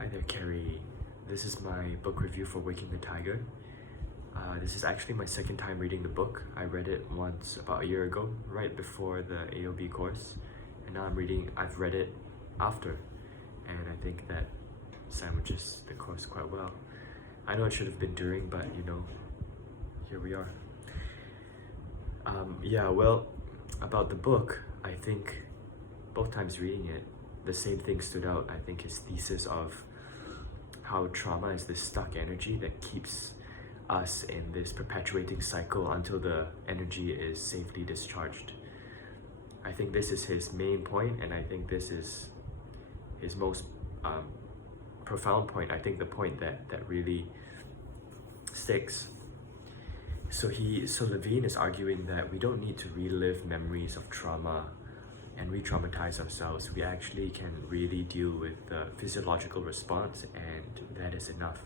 Hi there, Carrie. This is my book review for Waking the Tiger. This is actually my second time reading the book. I read it once about a year ago, right before the AOB course, and now I've read it after, and I think that sandwiches the course quite well. I know it should have been during, but you know, here we are. Well, about the book, I think both times reading it, the same thing stood out. I think his thesis of how trauma is this stuck energy that keeps us in this perpetuating cycle until the energy is safely discharged. I think this is his main point, and I think this is his most profound point. I think the point that really sticks. So Levine is arguing that we don't need to relive memories of trauma and re-traumatize ourselves. We actually can really deal with the physiological response, and that is enough.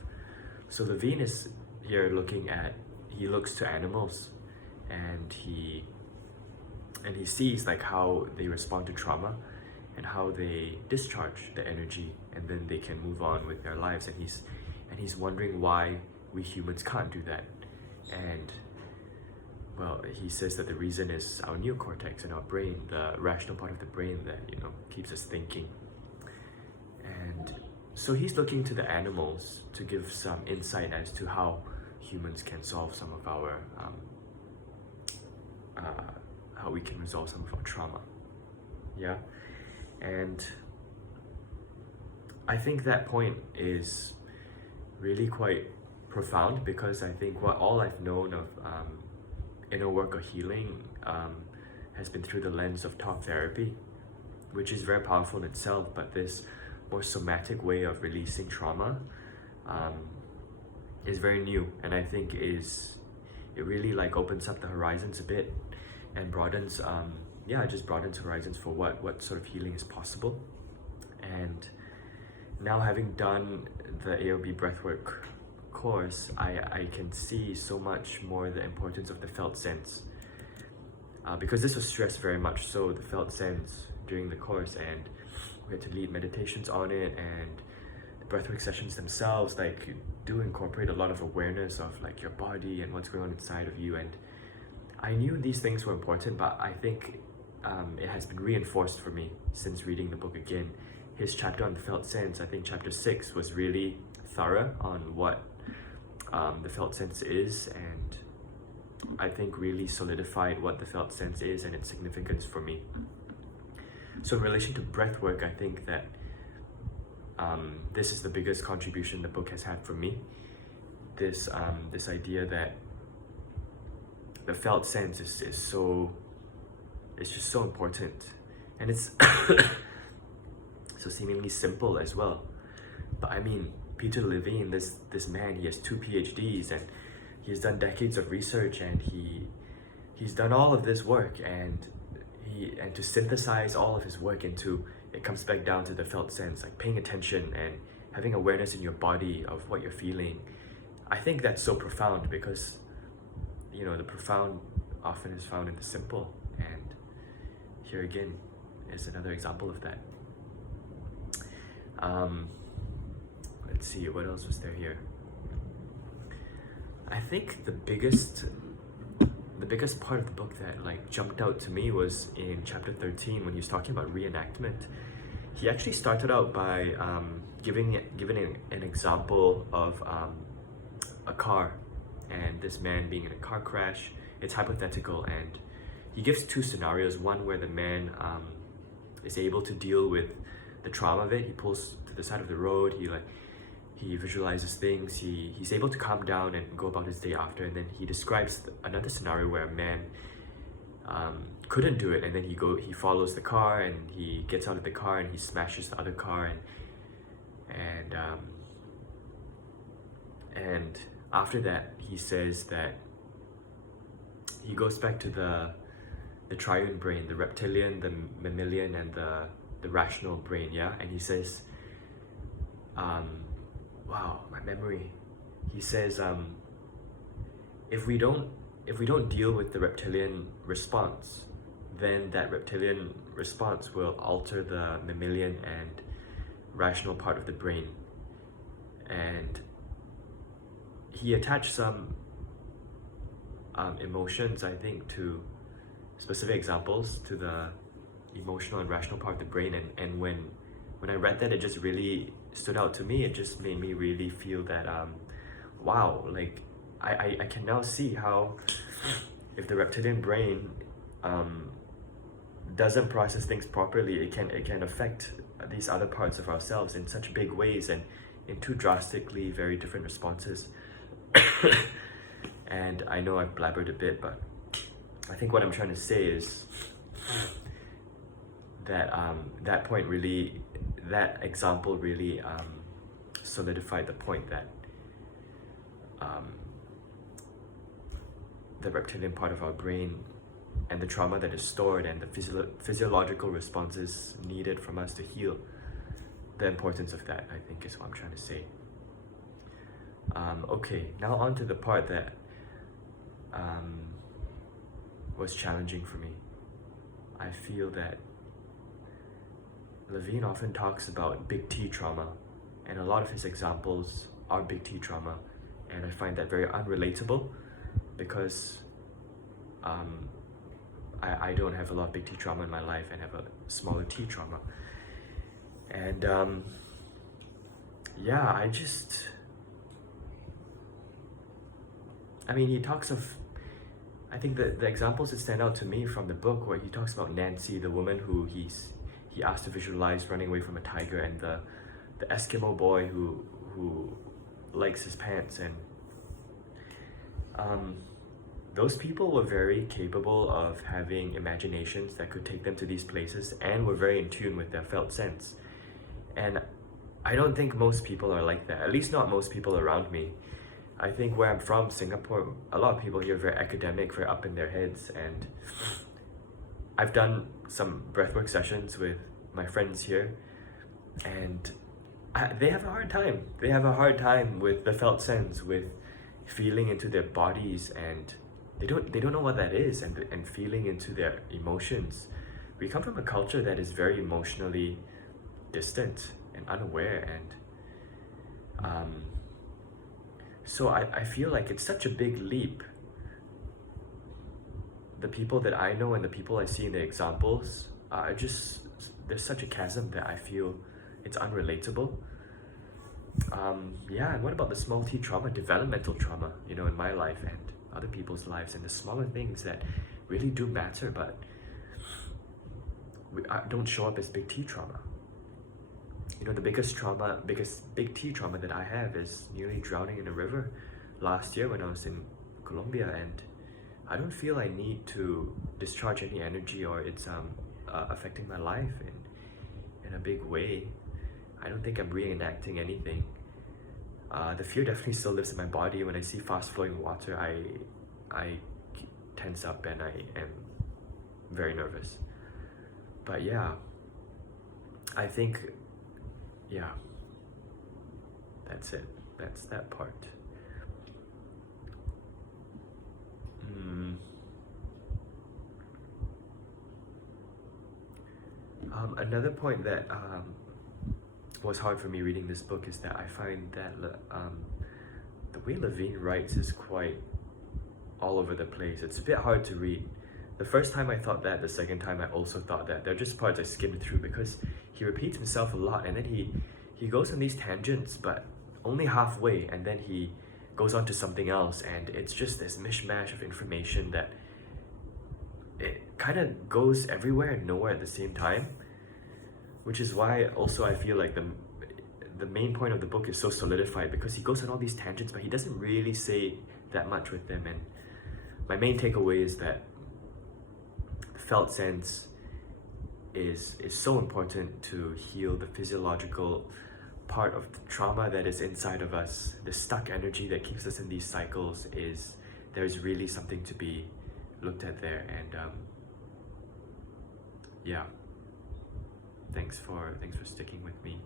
So Levine is here he looks to animals, and he sees like how they respond to trauma and how they discharge the energy, and then they can move on with their lives, and he's wondering why we humans can't do that. And well, he says that the reason is our neocortex in our brain, the rational part of the brain that, you know, keeps us thinking. And so he's looking to the animals to give some insight as to how humans can solve some of our, how we can resolve some of our trauma. Yeah? And I think that point is really quite profound, because I think all I've known of inner work or healing has been through the lens of talk therapy, which is very powerful in itself, but this more somatic way of releasing trauma is very new, and I think it really like opens up the horizons a bit and broadens just broadens horizons for what sort of healing is possible. And now, having done the AOB breathwork course, I can see so much more the importance of the felt sense, because this was stressed very much so, the felt sense, during the course, and we had to lead meditations on it, and the breathwork sessions themselves like do incorporate a lot of awareness of like your body and what's going on inside of you. And I knew these things were important, but I think it has been reinforced for me since reading the book again. His chapter on the felt sense, I think chapter 6, was really thorough on what the felt sense is, and I think really solidified what the felt sense is and its significance for me. So in relation to breath work, I think that this is the biggest contribution the book has had for me. This idea that the felt sense is just so important, and it's so seemingly simple as well. But I mean, Peter Levine, this man, he has 2 PhDs, and he's done decades of research, and he's done all of this work, and to synthesize all of his work into, it comes back down to the felt sense, like paying attention and having awareness in your body of what you're feeling. I think that's so profound, because you know, the profound often is found in the simple, and here again is another example of that. Let's see, what else was there here? I think the biggest part of the book that like jumped out to me was in chapter 13, when he was talking about reenactment. He actually started out by giving an example of a car, and this man being in a car crash. It's hypothetical, and he gives 2 scenarios. One where the man is able to deal with the trauma of it. He pulls to the side of the road, he visualizes things, he's able to calm down and go about his day after. And then he describes another scenario where a man couldn't do it, and then he follows the car, and he gets out of the car and he smashes the other car, and after that he says that he goes back to the triune brain, the reptilian, the mammalian, and the rational brain, and he says, wow, my memory. He says, if we don't deal with the reptilian response, then that reptilian response will alter the mammalian and rational part of the brain, and he attached some emotions, I think, to specific examples to the emotional and rational part of the brain, and when I read that, it just really stood out to me. It just made me really feel that wow, like I can now see how if the reptilian brain doesn't process things properly, it can affect these other parts of ourselves in such big ways and in two drastically very different responses. And I know I've blabbered a bit, but I think what I'm trying to say is that that point really, that example really solidified the point that the reptilian part of our brain and the trauma that is stored and the physiological responses needed from us to heal, the importance of that, I think, is what I'm trying to say. Okay, now on to the part that was challenging for me. I feel that Levine often talks about big T trauma, and a lot of his examples are big T trauma, and I find that very unrelatable because I don't have a lot of big T trauma in my life and have a smaller T trauma. And yeah, I mean, he talks of, I think the examples that stand out to me from the book, where he talks about Nancy, the woman who he asked to visualize running away from a tiger, and the Eskimo boy who likes his pants, and those people were very capable of having imaginations that could take them to these places and were very in tune with their felt sense. And I don't think most people are like that, at least not most people around me. I think where I'm from, Singapore, a lot of people here are very academic, very up in their heads, and I've done some breathwork sessions with my friends here, and they have a hard time. They have a hard time with the felt sense, with feeling into their bodies, and they don't know what that is, and feeling into their emotions. We come from a culture that is very emotionally distant and unaware, and so I feel like it's such a big leap. The people that I know and the people I see in the examples are just, there's such a chasm that I feel it's unrelatable. Yeah, and what about the small T trauma, developmental trauma, you know, in my life and other people's lives, and the smaller things that really do matter, but don't show up as big T trauma. You know, the biggest big T trauma that I have is nearly drowning in a river last year when I was in Colombia, and I don't feel I need to discharge any energy, or it's affecting my life in a big way. I don't think I'm reenacting anything. The fear definitely still lives in my body. When I see fast flowing water, I tense up and I am very nervous. But yeah, I think, yeah, that's it. That's that part. Another point that was hard for me reading this book is that I find that the way Levine writes is quite all over the place. It's a bit hard to read. The first time I thought that, the second time I also thought that. There are just parts I skimmed through because he repeats himself a lot, and then he goes on these tangents, but only halfway, and then he goes on to something else, and it's just this mishmash of information that it kind of goes everywhere and nowhere at the same time, which is why also I feel like the main point of the book is so solidified, because he goes on all these tangents, but he doesn't really say that much with them. And my main takeaway is that felt sense is so important to heal the physiological part of the trauma that is inside of us. The stuck energy that keeps us in these cycles, there's really something to be looked at there. And yeah, thanks for sticking with me.